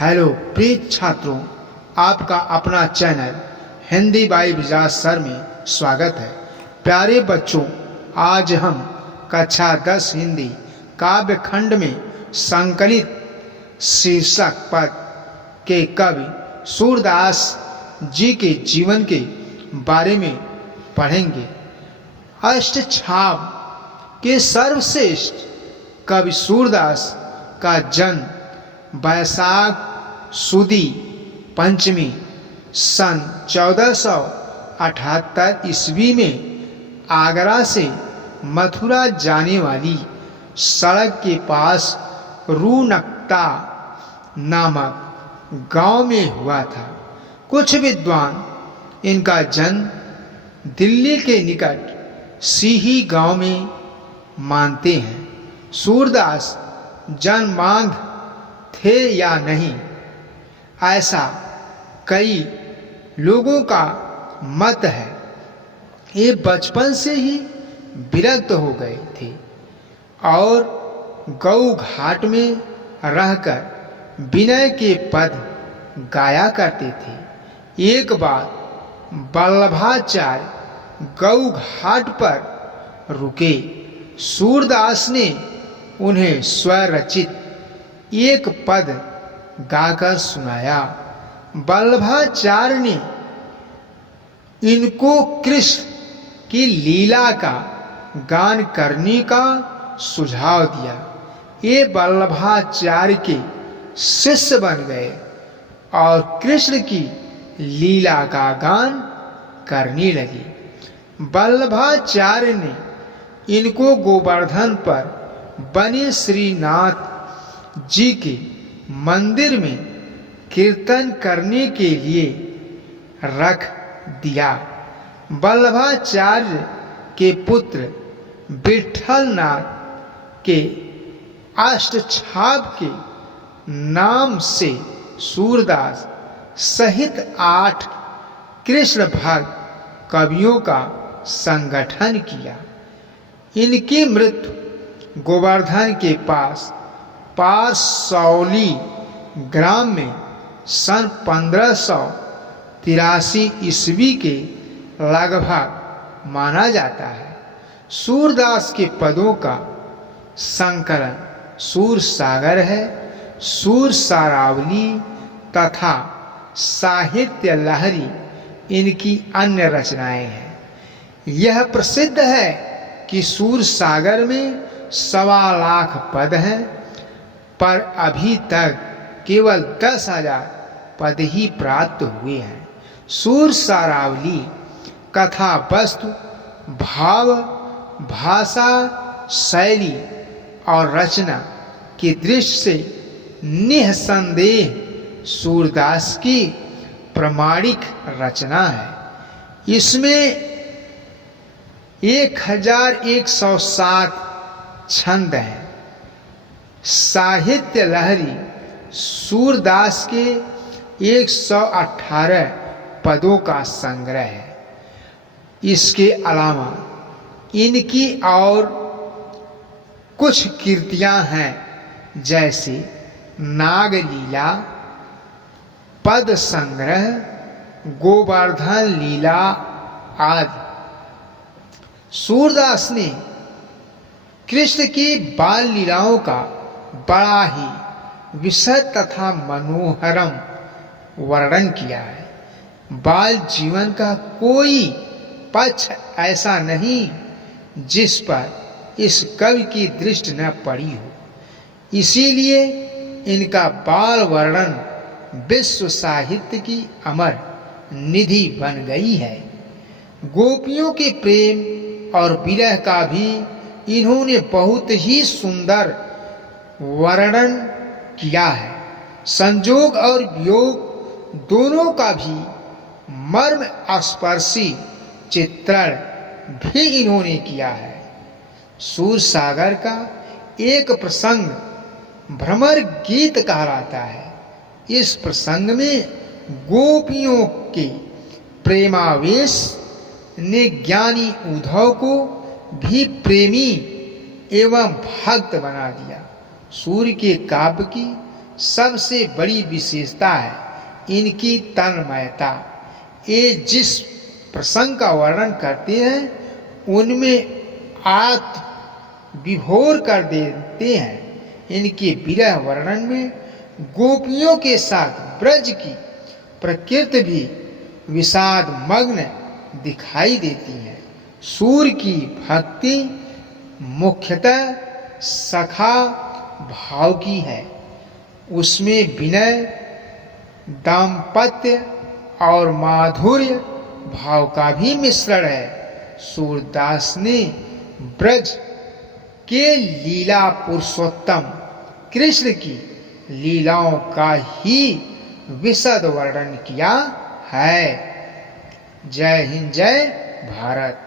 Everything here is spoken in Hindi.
हेलो प्रिय छात्रों, आपका अपना चैनल हिंदी बाई विजाज सर में स्वागत है। प्यारे बच्चों, आज हम कक्षा 10 हिंदी काव्य खंड में संकलित शीर्षक पद के कवि सूरदास जी के जीवन के बारे में पढ़ेंगे। अष्टछाप के सर्वश्रेष्ठ कवि सूरदास का जन्म वैशाख सुदी पंचमी सन 1478 ईस्वी में आगरा से मथुरा जाने वाली सड़क के पास रूनकता नामक गांव में हुआ था। कुछ विद्वान इनका जन्म दिल्ली के निकट सीही गांव में मानते हैं। सूरदास जन्मांध थे या नहीं, ऐसा कई लोगों का मत है। ये बचपन से ही विरक्त हो गए थे और गौ घाट में रहकर विनय के पद गाया करते थे। एक बार वल्लभाचार्य गौ घाट पर रुके। सूरदास ने उन्हें स्वरचित एक पद गाकर सुनाया। वल्लभाचार्य ने इनको कृष्ण की लीला का गान करने का सुझाव दिया। ये वल्लभाचार्य के शिष्य बन गए और कृष्ण की लीला का गान करने लगे। वल्लभाचार्य ने इनको गोवर्धन पर बने श्रीनाथ जी के मंदिर में कीर्तन करने के लिए रख दिया। वल्लभाचार्य के पुत्र विठलनाथ के अष्टछाप के नाम से सूरदास सहित 8 कृष्ण भक्त कवियों का संगठन किया। इनकी मृत्यु गोवर्धन के पास पारसौली ग्राम में सन 1583 ईस्वी के लगभग माना जाता है। सूरदास के पदों का संकलन सूरसागर है। सूरसारावली तथा साहित्य लहरी इनकी अन्य रचनाएं हैं। यह प्रसिद्ध है कि सूरसागर में 1.25 लाख पद हैं, पर अभी तक केवल 10,000 पद ही प्राप्त हुए हैं। सूरसारावली कथा वस्तु, भाव, भाषा, शैली और रचना की दृष्टि से निःसंदेह सूरदास की प्रमाणिक रचना है। इसमें 1107 छंद हैं। साहित्य लहरी सूरदास के 118 पदों का संग्रह है। इसके अलावा इनकी और कुछ कृतियां हैं, जैसे नागलीला, पद संग्रह, गोवर्धन लीला आदि। सूरदास ने कृष्ण की बाल लीलाओं का बड़ा ही विशद तथा मनोहरम वर्णन किया है। बाल जीवन का कोई पक्ष ऐसा नहीं जिस पर इस कवि की दृष्टि न पड़ी हो। इसीलिए इनका बाल वर्णन विश्व साहित्य की अमर निधि बन गई है। गोपियों के प्रेम और विरह का भी इन्होंने बहुत ही सुंदर वर्णन किया है। संजोग और वियोग दोनों का भी मर्म स्पर्शी चित्रण भी इन्होंने किया है। सूरसागर का एक प्रसंग भ्रमर गीत कहलाता है। इस प्रसंग में गोपियों के प्रेमावेश ने ज्ञानी उद्धव को भी प्रेमी एवं भक्त बना दिया। सूर्य के काव्य की सबसे बड़ी विशेषता है इनकी तन्मयता। ये जिस प्रसंग का वर्णन करते हैं उनमें आत्म विभोर कर देते हैं। इनके विरह वर्णन में गोपियों के साथ ब्रज की प्रकृति भी विषाद मग्न दिखाई देती है। सूर्य की भक्ति मुख्यतः सखा भाव की है। उसमें विनय, दाम्पत्य और माधुर्य भाव का भी मिश्रण है। सूरदास ने ब्रज के लीला पुरुषोत्तम कृष्ण की लीलाओं का ही विशद वर्णन किया है। जय हिंद, जय भारत।